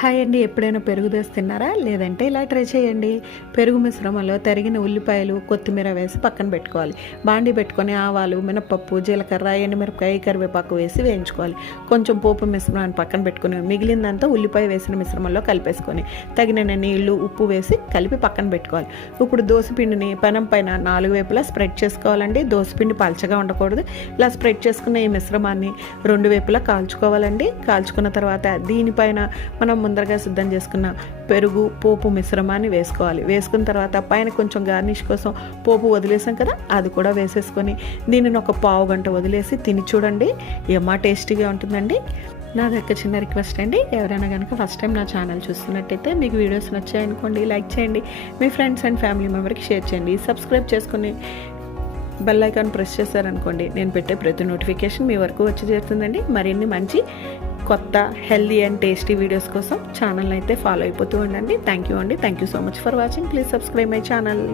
Hi అండి. ఎప్పుడైనా పెరుగు దోస తిన్నారా? లేదంటే ఇలా ట్రై చేయండి. పెరుగు మిశ్రమంలో తరిగిన ఉల్లిపాయలు, కొత్తిమీర వేసి పక్కన పెట్టుకోవాలి. బాండీ పెట్టుకొని ఆవాలు, మినపప్పు, జీలకర్ర, ఎండుమిరపకాయ, కరివేపాకు వేసి వేయించుకోవాలి. కొంచెం పోపు మిశ్రమాన్ని పక్కన పెట్టుకొని మిగిలిందంతా ఉల్లిపాయ వేసిన మిశ్రమంలో కలిపేసుకొని తగినన్ని నీళ్లు, ఉప్పు వేసి కలిపి పక్కన పెట్టుకోవాలి. ఇప్పుడు దోసపిండిని పెనం పైన 4 వైపులా స్ప్రెడ్ చేసుకోవాలండి. దోసపిండి పలచగా ఉండకూడదు. ఇలా స్ప్రెడ్ చేసుకున్న ఈ మిశ్రమాన్ని 2 వైపులా కాల్చుకోవాలండి. కాల్చుకున్న తర్వాత దీనిపైన మనం ముందరగా సిద్ధం చేసుకున్న పెరుగు, పోపు మిశ్రమాన్ని వేసుకోవాలి. వేసుకున్న తర్వాత పైన కొంచెం గార్నిష్ కోసం పోపు వదిలేసాం కదా, అది కూడా వేసేసుకొని దీనిని ఒక పావు గంట వదిలేసి తిని చూడండి. ఏమా టేస్టీగా ఉంటుందండి. నాది ఒక చిన్న రిక్వెస్ట్ అండి, ఎవరైనా కనుక ఫస్ట్ టైం నా ఛానల్ చూస్తున్నట్టయితే మీకు వీడియోస్ నచ్చాయనుకోండి, లైక్ చేయండి, మీ ఫ్రెండ్స్ అండ్ ఫ్యామిలీ మెంబర్కి షేర్ చేయండి, సబ్స్క్రైబ్ చేసుకుని బెల్ ఐకాన్ ప్రెస్ చేశారనుకోండి నేను పెట్టే ప్రతి నోటిఫికేషన్ మీ వరకు వచ్చి చేరుతుందండి. మరిన్ని మంచి కొత్త హెల్దీ అండ్ టేస్టీ వీడియోస్ కోసం ఛానల్ అయితే ఫాలో అయిపోతూ ఉండండి. థ్యాంక్ యూ అండి. Thank you so much for watching. Please subscribe my channel.